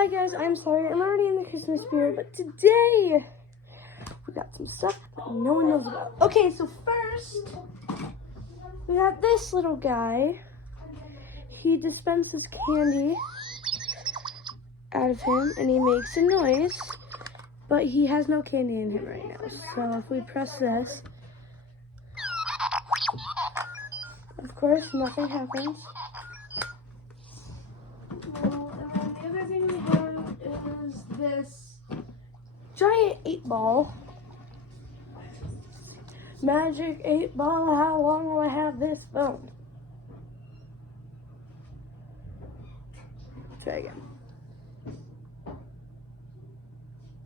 Hi guys, I'm sorry, I'm already in the Christmas spirit, but today we got some stuff that no one knows about. Okay, so first, we got this little guy. He dispenses candy out of him, and he makes a noise, but he has no candy in him right now. So if we press this, of course, nothing happens. Well, and then the other thing we have is this giant 8-ball. Magic 8-ball, how long will I have this phone? Try again.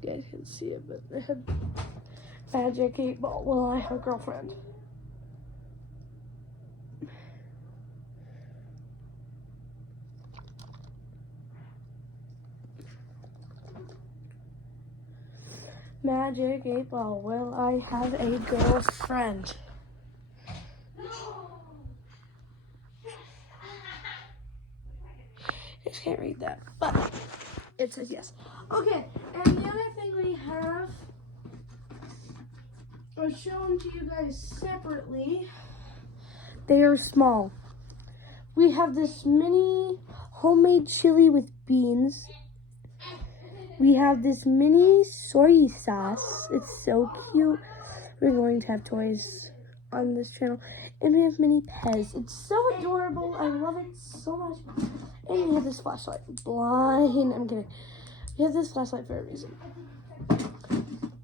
You guys can see it, but they have magic 8-ball. Will I have a girlfriend? Magic 8-ball, will I have a girlfriend? I just can't read that, but it says yes. Okay, and the other thing we have are shown to you guys separately. They are small. We have this mini homemade chili with beans. We have this mini soy sauce. It's so cute. We're going to have toys on this channel. And we have mini Pez. It's so adorable. I love it so much. And we have this flashlight. Blind. I'm kidding. We have this flashlight for a reason.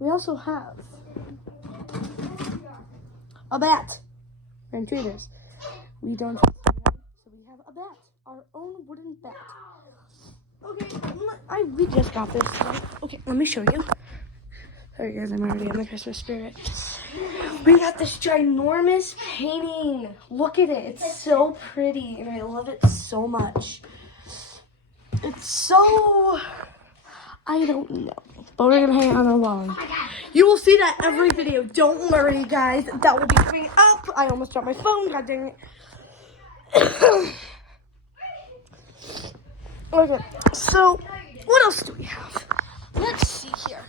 We also have a bat. We're intruders. We don't trust anyone, so we have a bat. Our own wooden bat. Okay, we just got this stuff. Okay, let me show you. Sorry guys, I'm already in the Christmas spirit. We got this ginormous painting. Look at it. It's so pretty, and I love it so much. It's so... I don't know. But we're going to hang it on our wall. You will see that every video. Don't worry, guys. That will be coming up. I almost dropped my phone. God dang it. Okay, so what else do we have? Let's see here.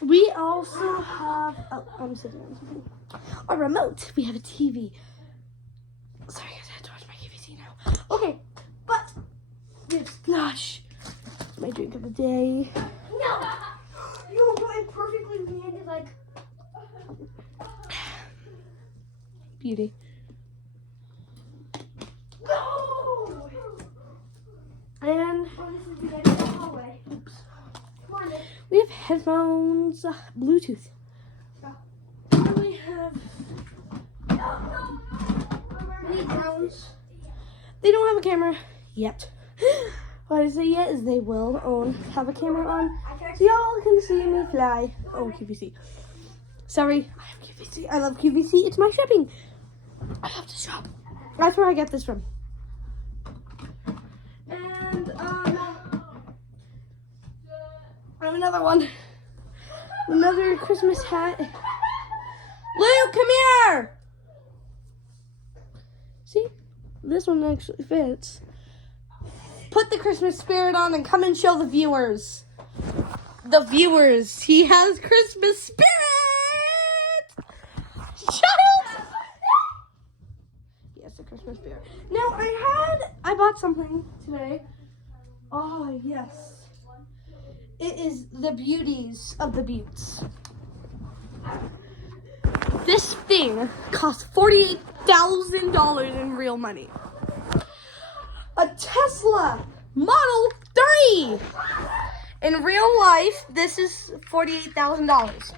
We also have, I'm sitting on something. A remote. We have a TV. Sorry guys, I have to watch my QVC now. Okay, but we have Splash. My drink of the day. No, it perfectly landed like beauty. And oops. We have headphones, Bluetooth. And we have mini drones. They don't have a camera yet. Why I say yet is they will have a camera on, so y'all can see me fly. Oh, QVC. Sorry, I have QVC. I love QVC. It's my shopping. I have to shop. That's where I get this from. And I have another one. Another Christmas hat. Luke, come here! See? This one actually fits. Put the Christmas spirit on and come and show the viewers. The viewers. He has Christmas spirit! Shut up! Yes, the Christmas spirit. Now, I bought something today. Oh, yes. It is the Beauties of the Buttes. This thing cost $48,000 in real money. A Tesla Model 3. In real life, this is $48,000.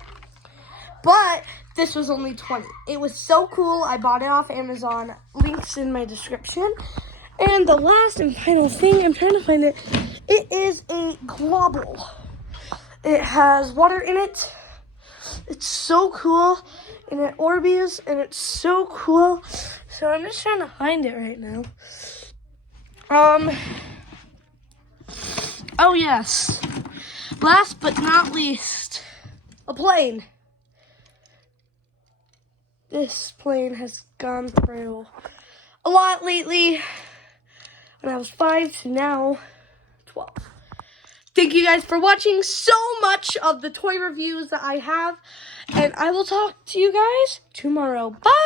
But this was only $20,000. It was so cool. I bought it off Amazon. Links in my description. And the last and final thing, I'm trying to find it. It is a global. It has water in it. It's so cool. And it Orbeez, and it's so cool. So I'm just trying to find it right now. Oh yes. Last but not least, a plane. This plane has gone through a lot lately. When I was 5 to now 12. Thank you guys for watching so much of the toy reviews that I have. And I will talk to you guys tomorrow. Bye!